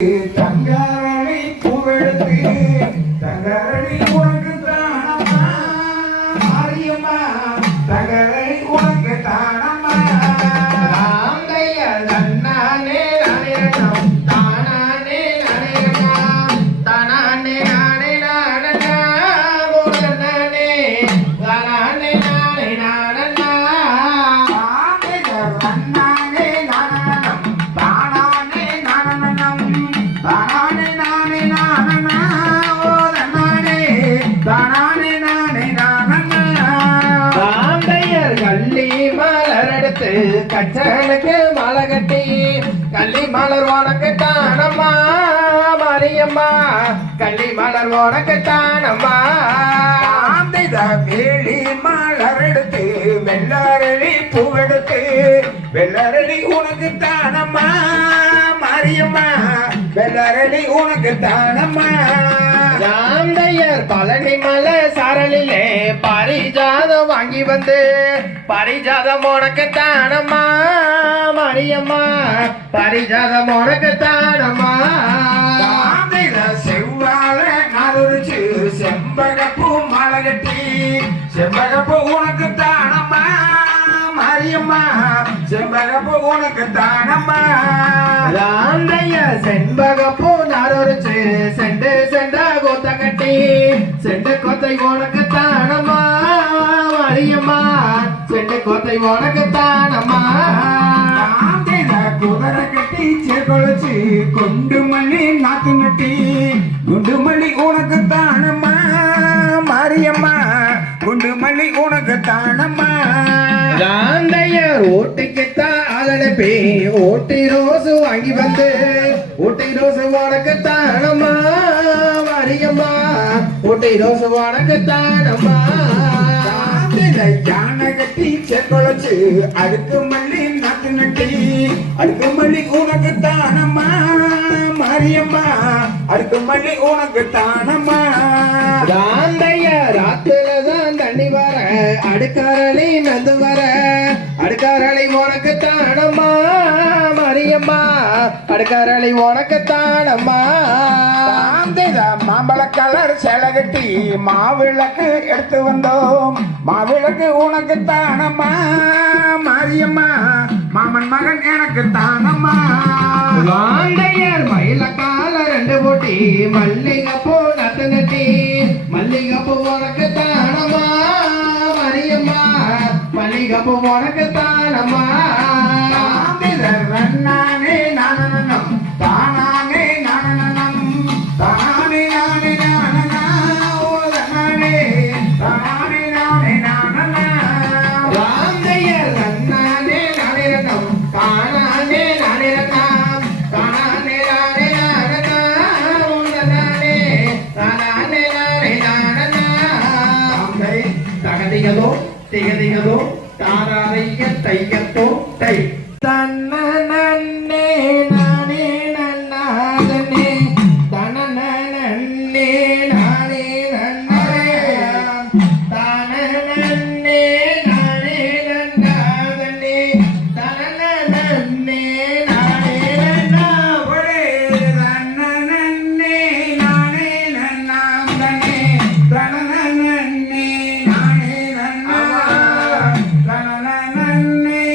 தங்காரணி பூவெடுத்து தங்காரணி உனக்கு தானம்மா மாரியம்மா தங்காரணி உனக்கு தானம்மா ராந்தைய தன்னானே நனையணும் தானானே நனையணும் தானானே நானே நானே போதனானே தானானே நானே நானே ராந்தைய தன்னானே நனையணும் தானானே நானே தானானே நானே நானே ஓதனானே தானானே நானே நானே ராந்தையர் கள்ளி மலர் எடுத்து கச்சனுக்கு மலை கட்டி கள்ளி மலர் உனக்கு தானம்மா மாரியம்மா கள்ளி மலர் உனக்கு தானம்மா வேலி மலர் எடுத்து வெள்ளரளி பூவெடுத்து வெள்ளரளி உனக்கு தானம்மா மாரியம்மா வெள்ளரளி உனக்கு தானம்மா ராந்தையர் பழனி மலை சரளிலே பரிஜாதம் வாங்கி வந்து பரிஜாதம் உனக்கு தானம்மா மாரியம்மா பரிஜாதம் உனக்கு தானம்மா செவ்வாழ நறுச்சு செம்பகப்பூ மலை கட்டி செம்பகப்பூ உனக்கு தானம்மா மாரியம்மா செம்பகப்பூ உனக்கு தானம்மா ராந்தைய செண்பகப்பூ நறுச்சு செண்டு செண்டா கொத்த கட்டி செண்டு கொத்தை உனக்கு தானம்மா மாரியம்மா செண்டு கொத்தை உனக்கு தானம்மா குதிரை கட்டி சேர்கொழிச்சு கொண்டு மல்லி நாத்து நட்டி குண்டு மல்லி உனக்கு தானம்மா மாரியம்மா குண்டு மல்லி உனக்கு தானம்மா ராந்தையர் ஓட்டுக்குத்தான் ஆளப்பே ஓட்டி ரோசு வாங்கி வந்து ஓட்டி ரோசு உனக்கு தானம்மா மாரியம்மா ஓட்டி ரோசு உனக்கு தானம்மா யானை கட்டி சேர்கொழிச்சு அடுக்கு மல்லி நாத்து நட்டி அடுக்கு மல்லி உனக்கு தானம்மா மாரியம்மா அடுக்கு மல்லி உனக்கு தானம்மா ராந்தைய ராத்துலதான் தண்ணி வர அடுக்காரளி நந்து வர அடுக்காரளி உனக்கு தானம்மா மாரியம்மா அடுக்காரளி உனக்கு தானம்மா மாம்பழ கலர் சேலை கட்டி மாவிளக்கு எடுத்து வந்தோம் மாவிளக்கு உனக்கு தானம்மா மாரியம்மா மாமன் மகன் எனக்கு தானம்மா வாந்தையர் மயிலக்கால ரெண்டு போட்டி மல்லிகைப்பூ நட்டு நட்டி மல்லிகைப்பூ உனக்கு தானம்மா மாரியம்மா மல்லிகைப்பூ உனக்கு தானம்மா நானே நானும் தானானே நானும் தானே நானே நானே ஓதனானே தானே நானே நானே ராந்தையர் நன்னானே நானேரனம் தானானே நானேரனம் தானானே நானே நானே ஓதனானே தானானே நானே நானே ராந்தை தகதிகளோ திகதிகளோ தாராரைய தையத்தோ தை தன்னே நானே நன்னாதனே தனனே நானே நன்னே தனனே நானே நன்னாதனே தனனே நானே நன்னாவளே தனனே நானே நன்னாதனே தனனே நானே நன்னா தனனே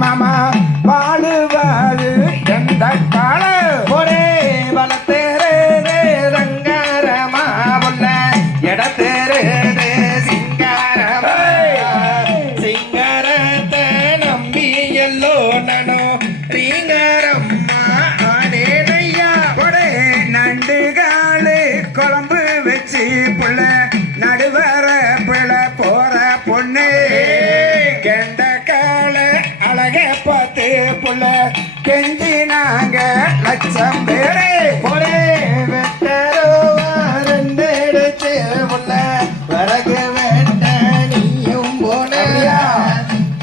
மாமா வாழுவாது எந்த கால ஒரே வளத்தேரே ரங்காரமா உள்ள இடத்தேரே சிங்காரமா சிங்காரத்தை நம்பி எல்லோ நானோ ரீங்காரம்மா ஆடேனையா ஒரே நண்டுகாலு குழம்பு வச்சு புள்ள நடுவர பிழ போற பொண்ணு கெண்ட கால அழக பார்த்து புள்ள கெஞ்சி நாங்க லட்சம் பேரே ஒரே வெட்டருவா ரெண்டு எடுத்து புள்ள வரகு வெட்ட நீயும் போனியா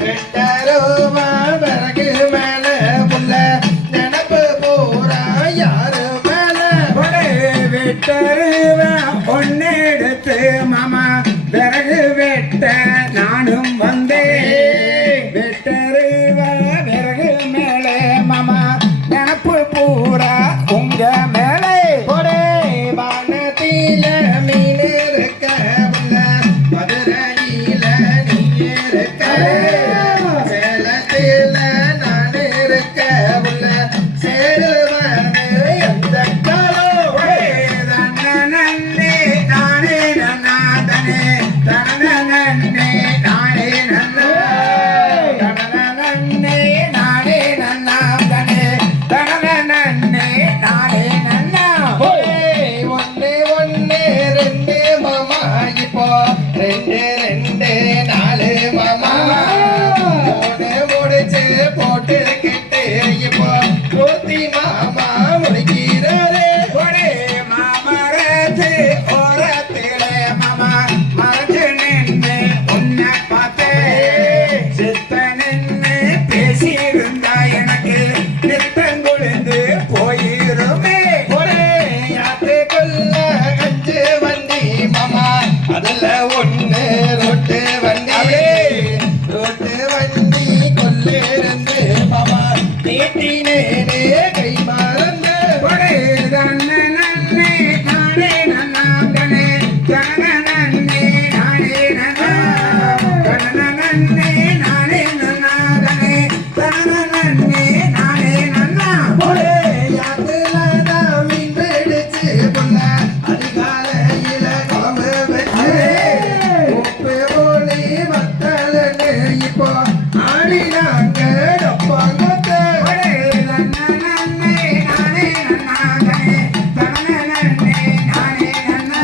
வெட்டருவா வரகு மேல புள்ள நினப்பு பூரா யாரு மேல ஒரே வெட்டருவா பொண்ணு எடுத்து மாமா விறகு வெட்ட நானும் வந்தேன் வெட்டருவா விறகு மேலே மாமா நினப்பு பூரா உங்க மேலே ஒரே வானத்தில மீன் இருக்க உள்ள மதுரையில நீ இருக்க சேலத்தில நான் இருக்க உள்ள சேருவானு எந்த காலம் நன்னே நானே நன்னாதனே தனனே நானே நன்னா தனனே நானே நன்னாதனே தனனே நானே நன்னா ஒன்னு ஒன்னு ரெண்டு மாமா இப்போ ரெண்டு ரெண்டு நாலு மாமா மூணு முடிச்சு போட்டு கிட்டு இப்போ பூத்தி மாமா முடிக்கிறாரே ஒரே மாமரத்து ஓரத்திலே மாமா மறைஞ்சு நின்று உன்னை பார்த்தேன் சித்த நின்று பேசியிருந்தா எனக்கு நித்தங்குழுந்து போயிருமே ஒரே யாத்துக்குள்ள அஞ்சு வண்டி மாமா அதுல ஒண்ணு ரொட்டு வண்டி ரொட்டு வண்டி கொள்ளிருந்து மாமா நீட்டினேனே கை மறந்த ஒரே தன்னை நன்னே நானே நன்னாதனே தனனே நானே நன்னா தனனே நானே நன்னாதனே தனனே நானே நன்னா ஒரே யாத்துல நான் மீன் பிடிச்சு புள்ள அதிகாலையில குழம்பு வச்சு உப்பு போலி வத்தலன்னு இப்போ ஆடினாங்க டப்பாங்கத்த ஒரே தனனே நானே நன்னாதனே தனனே நானே நன்னா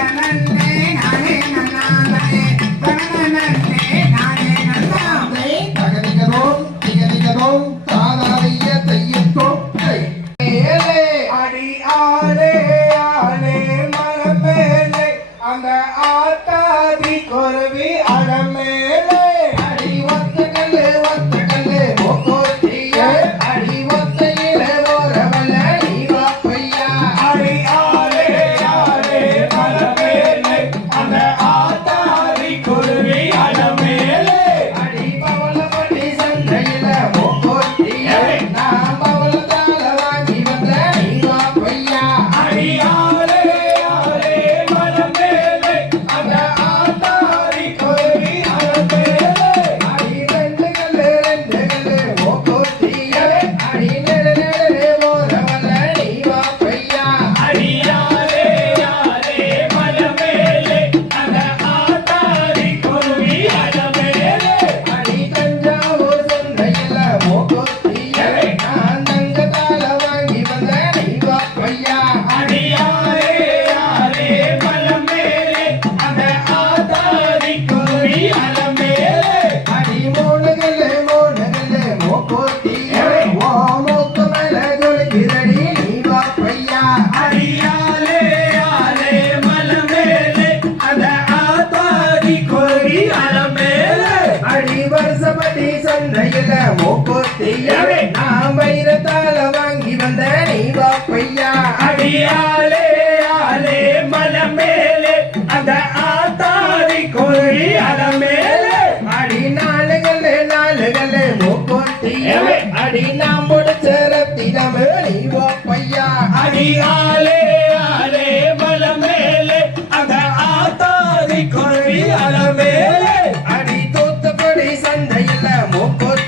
தனனே நானே நன்னாதனே தனனே நானே நன்னா தகதிகதோம் திகதிகதோம் தாதாரிய தையத்தோம் மேலே அடி ஆலே ஆலே மலமேலே அந்த ஆத்தாதி குருவி அடமேலே அடி ஒத்தகல்லு மொக்கோத்திய அடி ஒத்தையில ஓரவல நீவா பையா அடி ஆலே ஆலே மலமேலே அந்த ஆத்தாதி குருவி அடமேலே அடி பவள பட்டி சந்தையில மொக்கோத்திய நான் பவளத்தால வாங்கி வந்த நீவா பையா அடி ஆலே ஆலே மலமேலே அந்த ஆத்தாதி குருவி அடமேலே அடி ரெண்டு கல்லு மொக்கோத்திய அடி நெடு நெடு ஓரவல நீவா பையா அடி ஆலே ஆலே மலமேலே அந்த ஆத்தாதி குருவி அடமேலே அடி தஞ்சாவூர் சந்தையில மொக்கோத்திய நான் தங்கத்தால வாங்கி வந்த நீவா பையா அடி ஆலே ஆலே மலமேலே அந்த ஆத்தாதி குருவி அடமேலே அடி மூணு கல்லு மொக்கோத்திய ஓ மூக்கு மேல ஜொலிக்கிறடி நீவா பையா அடி ஆலே ஆலே மலமேலே அந்த ஆத்தாதி குருவி அடமேலே அடி வருஷப்பட்டி சந்தையில மொக்கோத்திய நான் வைரத்தால வாங்கி வந்த நீவா பையா அடி ஆலே ஆலே மலமேலே அந்த ஆத்தாதி குருவி அடமேலே அடி நாலுகளே மொக்கோத்திய அடி நாம் முடிச்ச ரத்தினம் நீவா பையா அடி ஆலே ஆலே மலமேலே அந்த ஆத்தாதி குருவி அடமேலே அடி தூத்துக்குடி சந்தையில மொக்கோத்திய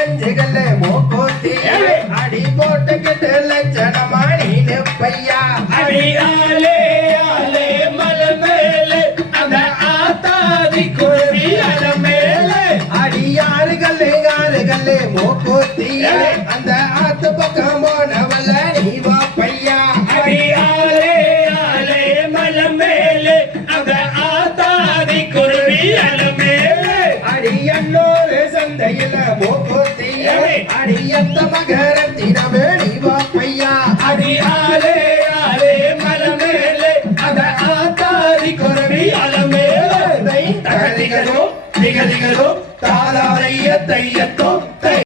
அஞ்சு கல்லு மூக்கூத்தி அடி போட்டுக்கிட்டு லட்சணமா நீனு பையா அடியாலே ஆலே மலை மேலே அந்த ஆத்தாதி கோரி அலை மேலே அடி ஆறு கல்லு மூக்கூத்தி அந்த ஆத்து பக்கம் போனவல்ல நீ வா பையா அடியாலே ஆலே மலை மேலே அந்த ஆத்தாதி கோரி அலை மேலே அடி எண்ணூறு சந்தையில மூக்கூத்தி அடி எத்த மகர